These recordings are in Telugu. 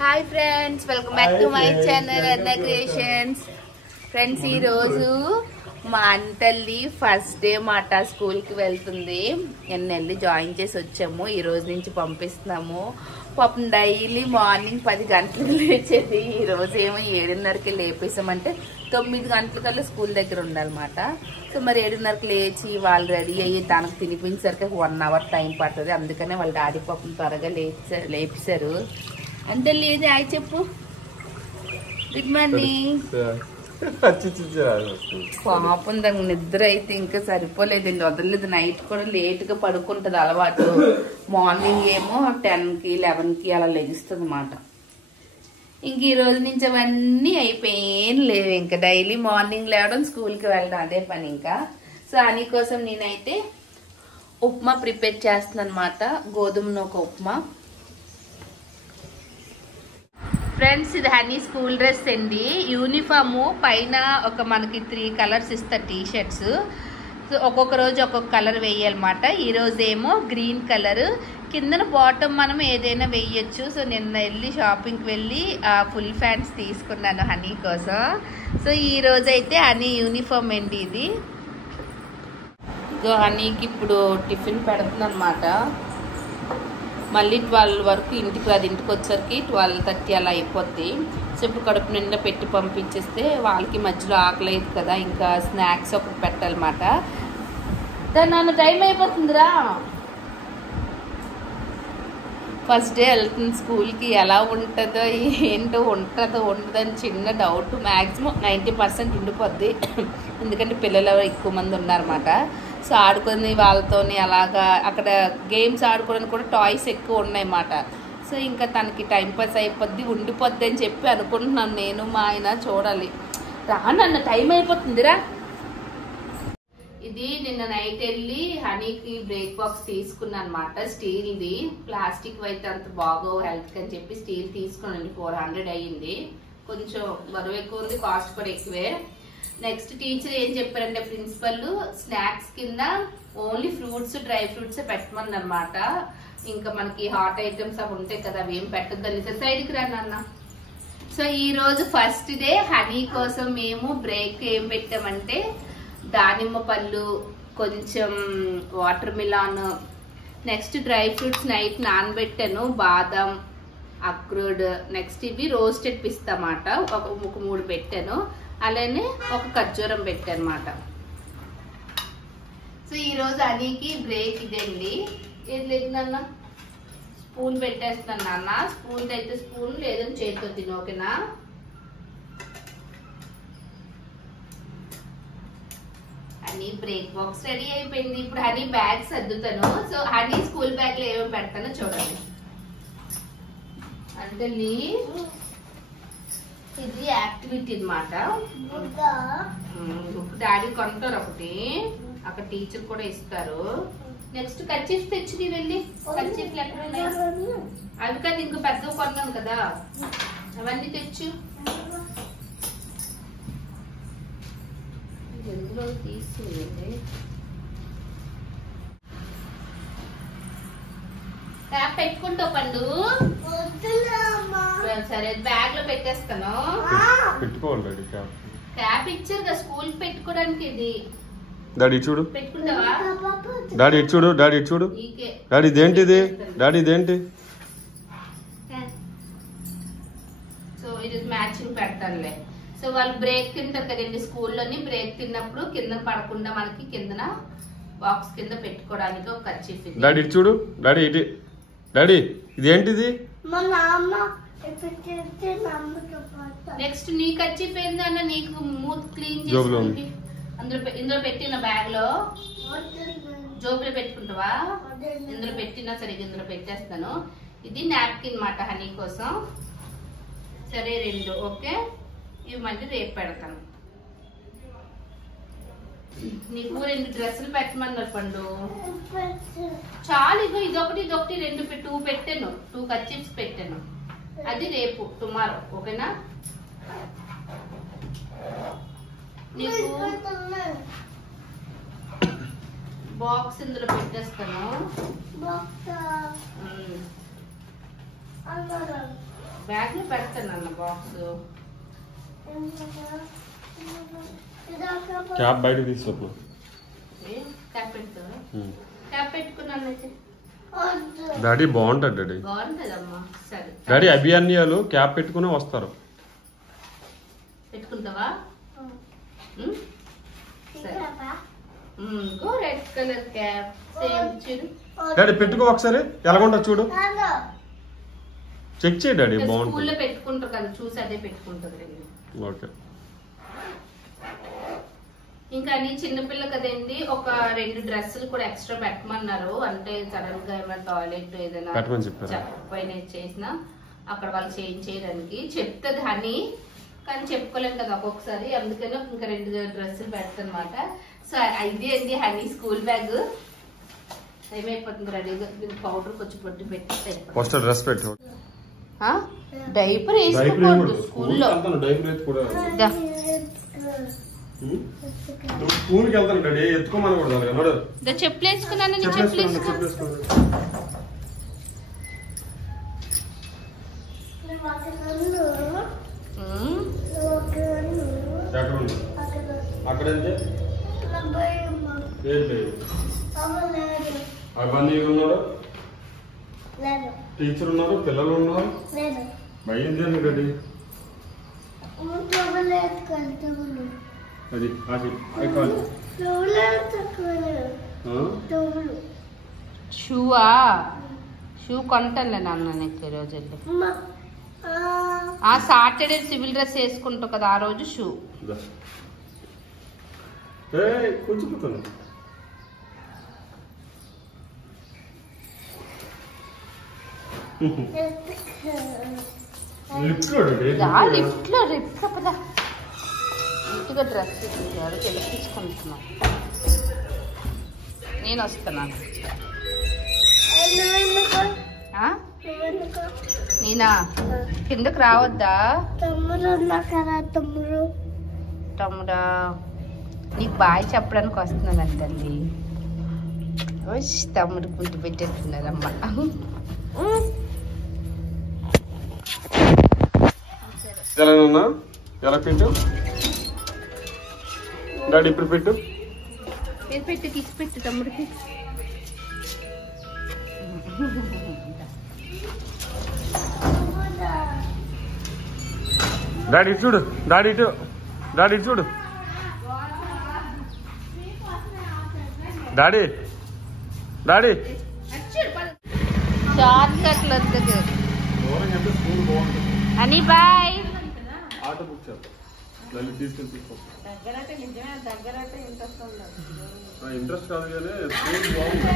Hi friends, welcome back to my channel అర్ణ creations. Friends, ఈరోజు మా అంతల్లి ఫస్ట్ డే మాట స్కూల్కి వెళ్తుంది. నేను వెళ్ళి జాయిన్ చేసి వచ్చాము. ఈ రోజు నుంచి పంపిస్తున్నాము. పాపం డైలీ మార్నింగ్ 10 గంటలకు లేచేది. ఈరోజు ఏమో 7:30కి లేపేసామంటే 9 గంటలకల్లా స్కూల్ దగ్గర ఉండాలన్నమాట. సో మరి 7:30కి లేచి వాళ్ళు రెడీ అయ్యి తనకు తినిపించసరికి 1 అవర్ టైం పడుతుంది. అందుకనే వాళ్ళ డాడీ పాపం త్వరగా లేపేశారు. అంతే లేదు. హాయ్ చెప్పు. Good morning. పాపం దానికి నిద్ర అయితే ఇంకా సరిపోలేదు, వదలలేదు. నైట్ కూడా లేట్గా పడుకుంటుంది అలవాటు. మార్నింగ్ ఏమో 10కి 11కి అలా లెగుస్తుంది అన్నమాట. ఇంక ఈ రోజు నుంచి అవన్నీ అయిపోయేం లేవు. ఇంకా డైలీ మార్నింగ్ లేవడం, స్కూల్కి వెళ్ళడం అదే పని ఇంకా. సో అని కోసం నేనైతే ఉప్మా ప్రిపేర్ చేస్తున్నాను అనమాట. గోధుమ నూక ఉప్మా. ఫ్రెండ్స్, ఇది హనీ స్కూల్ డ్రెస్ అండి. యూనిఫామ్ పైన ఒక మనకి 3 కలర్స్ ఇస్తారు టీ షర్ట్స్. సో ఒక్కొక్క రోజు ఒక్కొక్క కలర్ వేయాలన్నమాట. ఈ రోజు ఏమో గ్రీన్ కలర్, కిందన బాటమ్ మనం ఏదైనా వేయచ్చు. సో నిన్న వెళ్ళి షాపింగ్కి వెళ్ళి ఫుల్ ప్యాంట్స్ తీసుకున్నాను హనీ కోసం. సో ఈ రోజు అయితే హనీ యూనిఫామ్ అండి ఇది. ఇగో హనీకి ఇప్పుడు టిఫిన్ పెడుతుంది అనమాట. మళ్ళీ 12 వరకు ఇంటికి వచ్చేసరికి 12:30 అలా అయిపోద్ది. సో ఇప్పుడు కడుపు నిండా పెట్టి పంపించేస్తే వాళ్ళకి మధ్యలో ఆకలి అయింది కదా, ఇంకా స్నాక్స్ ఒకటి పెట్టాలన్నమాట. నన్ను టైం అయిపోతుందిరా. ఫస్ట్ డే వెళ్తుంది స్కూల్కి. ఎలా ఉంటుందో ఏంటో, ఉండదని చిన్న డౌట్. మ్యాక్సిమం 90% ఉండిపోద్ది. ఎందుకంటే పిల్లలు ఎక్కువ మంది ఉన్నారన్నమాట. సో ఆడుకొని వాళ్ళతోని అలాగా అక్కడ గేమ్స్ ఆడుకోవడానికి కూడా టాయ్స్ ఎక్కువ ఉన్నాయన్నమాట. సో ఇంకా తనకి టైంపాస్ అయిపోద్ది, ఉండిపోద్ది అని చెప్పి అనుకుంటున్నాను నేను. మా ఆయన చూడాలి. నన్ను టైం అయిపోతుందిరా. ఇది నిన్న నైట్ వెళ్ళి హనీకి బ్రేక్ బాక్స్ తీసుకున్నాను అనమాట. స్టీల్ది. ప్లాస్టిక్ అయితే అంత బాగోవు హెల్త్కి అని చెప్పి స్టీల్ తీసుకున్నాను. 400 అయ్యింది. కొంచెం బరువు ఎక్కువ ఉంది, కాస్ట్ కూడా ఎక్కువే. నెక్స్ట్ టీచర్ ఏం చెప్పారంటే ప్రిన్సిపల్, స్నాక్స్ కింద ఓన్లీ ఫ్రూట్స్, డ్రై ఫ్రూట్స్ పెట్టమని అనమాట. ఇంకా మనకి హాట్ ఐటమ్స్ అవి ఉంటాయి కదా, అవి ఏం పెట్టద్దని. సైడ్కి రా నాన్న. సో ఈ రోజు ఫస్ట్ డే హనీ కోసం మేము బ్రేక్ ఏం పెట్టామంటే దానిమ్మ పళ్ళు, కొంచెం watermelon, next dry fruits night నానబెట్టాను. బాదం, అక్రూడ్, నెక్స్ట్ ఇవి రోస్టెడ్ పిస్తా అన్నమాట. ఒక 3 పెట్టాను. అలానే ఒక ఖర్జూరం పెట్టానమాట. సో ఈరోజు హనీకి బ్రేక్ ఇదండి. ఏం లేదు నాన్న, స్పూన్ పెట్టేస్తున్నాను నాన్న. స్పూన్ అయితే స్పూన్, లేదని చేతితో తిను, ఓకేనా? హనీ బ్రేక్ బాక్స్ రెడీ అయిపోయింది. ఇప్పుడు హనీ బ్యాగ్ సర్దుతాను. సో హనీ స్కూల్ బ్యాగ్ లో ఏమేమి పెడతానో చూడండి. అంటే ఇది యాక్టివిటీ అన్నమాట. డాడీ కొంటారు ఒకటి, అక్కడ టీచర్ కూడా ఇస్తారు. నెక్స్ట్ కర్చీఫ్ తెచ్చి వెళ్ళి. కర్చీఫ్లు ఎక్కడ ఉన్నాయి? అవి కాదు, ఇంకో పెద్దగా కొన్నాను కదా, అవన్నీ తెచ్చు. ఎందులో తీసుకుంది? ట్యాప్ పెట్టుకుంటావు పండు? సరే, బ్యాగ్ లో పెట్టేస్తాను. ట్యాప్ ఇచ్చారు కదా స్కూల్ పెట్టుకోవడానికి. ఇది డాడీ చూడు, పెట్టుకుంటావా? డాడీ చూడు, డాడీ చూడు. డాడీ ఇదేంటిది? డాడీ ఇదేంటి? సో ఇది మ్యాచింగ్ పెడతానులే. సో వాళ్ళు బ్రేక్ తింటారు కదండి స్కూల్లోని. బ్రేక్ తిన్నప్పుడు కింద పడకుండా మనకి కిందన బాక్స్ కింద పెట్టుకోవడానికి ఒక కర్చీఫ్. డాడీ చూడు, డాడీ ఇది. డాడీ ఇదేంటిది? నెక్స్ట్ నీ కర్చీఫ్ ఏందన్నా? నీకు మూత్ క్లీన్ చేసుకుంటే ఇందులో పెట్టిన బ్యాగ్ లో జోబులో పెట్టుకుంటావా? ఇందులో పెట్టినా సరే, ఇందులో పెట్టేస్తాను. ఇది నాప్కిన్ మాట హనీ కోసం. సరే 2 ఓకే. ఇవి మళ్ళీ రేపు పెడతాను. నీకు 2 డ్రెస్సులు పెట్టమన్నారు పండు. చాలు. ఇగో ఇదొకటి 2 పెట్టాను. 2 కర్చీఫ్స్ పెట్టాను. అది రేపు, టుమారో, ఓకేనా? నీకు బాక్స్ ఇందులో పెట్టేస్తాను. బ్యాగ్ లో పెడతాను బాక్స్. క్యాప్ బయటకు తీసుకో. క్యాప్ పెడతావా? క్యాప్ పెట్టుకున్నాను అయితే. డాడీ బాగుంటాడు డాడీ. బాగుంటదమ్మా. సరే డాడీ అభియాన్యాలు క్యాప్ పెట్టుకుని వస్తారు. పెట్టుకుంటావా? ఇంకో రెడ్ కలర్ క్యాప్ సేమ్ చూడు. డాడీ పెట్టుకో ఒకసారి ఎలాగుంటా చూడు. చెక్ చేయి డాడీ బాగుంటుంది. స్కూల్లో పెట్టుకుంటారు కదా చూసి అదే పెట్టుకుంటారు. ఓకే. ఇంకా అని చిన్నపిల్ల కదండి, ఒక 2 డ్రెస్సులు కూడా ఎక్స్ట్రా పెట్టమన్నారు. అంటే సడన్ గా ఏమైనా టాయిలెట్ ఏదైనా చెప్పకపోయినా చేసినా అక్కడ వాళ్ళు చేంజ్ చేయడానికి చెప్తుంది హనీ, కానీ చెప్పుకోలేం కదా ఒక్కొక్కసారి. అందుకని ఇంకా 2 డ్రెస్సులు పెడతానమాట. సో ఇది అండి హనీ స్కూల్ బ్యాగ్. ఏమైపోతుంది రెడీగా. దీనికి పౌడర్ కొంచెం పొట్టి పెట్టి డ్రెస్ పెట్టు. డైపర్ వేసుకోకూడదు స్కూల్లో. స్కూల్కి వెళ్తాను డాడీ, ఎత్తుకోమని కూడా చెప్పులు వేసుకున్నాను. చెప్పులు వేసుకో. అక్కడ అవన్నీ ఉన్నారు, టీచర్ ఉన్నారు, పిల్లలు ఉన్నారు. భయం డాడీ. అది షూవా? షూ కొంటానులే నాన్న నీకు రోజు వెళ్ళి. సాటర్డే సివిల్ డ్రెస్ వేసుకుంటావు కదా ఆ రోజు షూ. కూర్చుపోతాను. లిఫ్ట్ లో పదా నీట్గా డ్రెస్ ఇచ్చారు, తెప్పించుకుంటున్నా. నేను వస్తున్నాను. నేనా కిందకు రావద్దా? తమ్ముడా నీకు బాయ్ చెప్పడానికి వస్తున్నాను తల్లి. తమ్ముడు కుంటు పెట్టేస్తున్నారమ్మా. ఎలా పెట్టు డాడీ? ఇప్పుడు పెట్టు. పెట్టి తీసి పెట్టు తమ్ముడికి. డాడీ చూడు, డాడీ ఇటు, డాడీ చూడు. డాడీ డాడీ షార్ట్ కట్లు వద్దు అని. బాయ్. ఆటో బుక్ చేస్తా. ఇంట్రెస్ట్ కాదు కానీ స్కూల్ బాగుంది.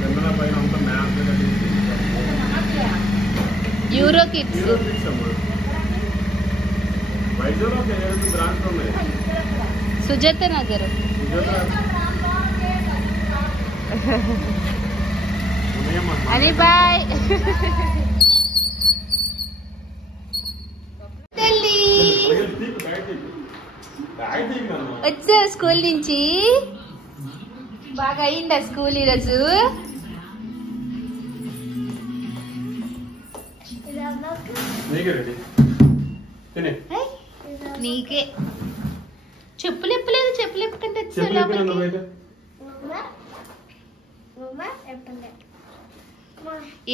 కింద పైన అంతా మ్యాథ్స్ యూరో కిడ్స్. వైద్యులు ఒక 7 బ్రాంచ్లు ఉన్నాయి. సుజాత నగర్. అని బాయ్. వచ్చా స్కూల్ నుంచి? బాగా అయిందా స్కూల్ ఈరోజు? నీకే చెప్పులు ఎప్పలేదు. చెప్పులు ఎప్పుకంటే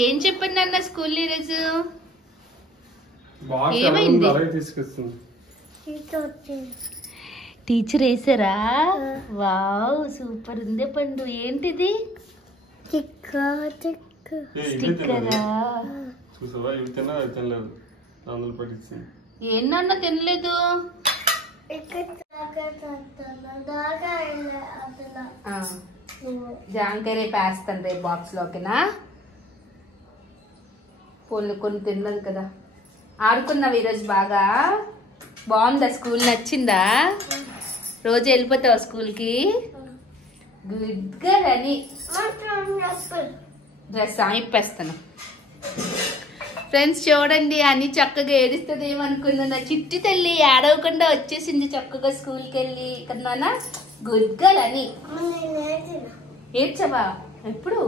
ఏం చెప్పండి అన్న స్కూల్ ఈరోజు? ఏమైంది? టీచర్ వేసారా? వావ్ సూపర్ ఉంది పండు. ఏంటిది? స్టిక్కరా? ఏంటన్నా తినలేదు? జాంకాయ రేపు వేస్తాను రేపు బాక్స్ లోకినా. కొన్ని తిన్నది కదా. ఆడుకున్నావు ఈరోజు బాగా? బాగుందా స్కూల్? నచ్చిందా? రోజు వెళ్ళిపోతావా స్కూల్కి? గుడ్ గర్ల్ అని. డ్రెస్ ఇప్పేస్తాను. ఫ్రెండ్స్ చూడండి, అని చక్కగా ఏడుస్తుంది ఏమనుకున్నా. నా చిట్టి తల్లి ఏడవకుండా వచ్చేసింది చక్కగా స్కూల్కి వెళ్ళి. కన్నానా గుడ్ గర్ల్ అని. ఏడ్చావా? ఎప్పుడు?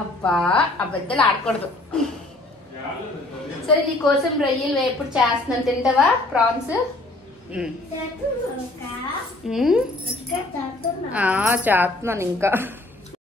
అబ్బా అబద్ధాలు ఆడకూడదు. సరే నీకోసం రొయ్యలు వేపుడు చేస్తున్నాను, తింటావా? ప్రాన్స్ చేస్తున్నాను ఇంకా.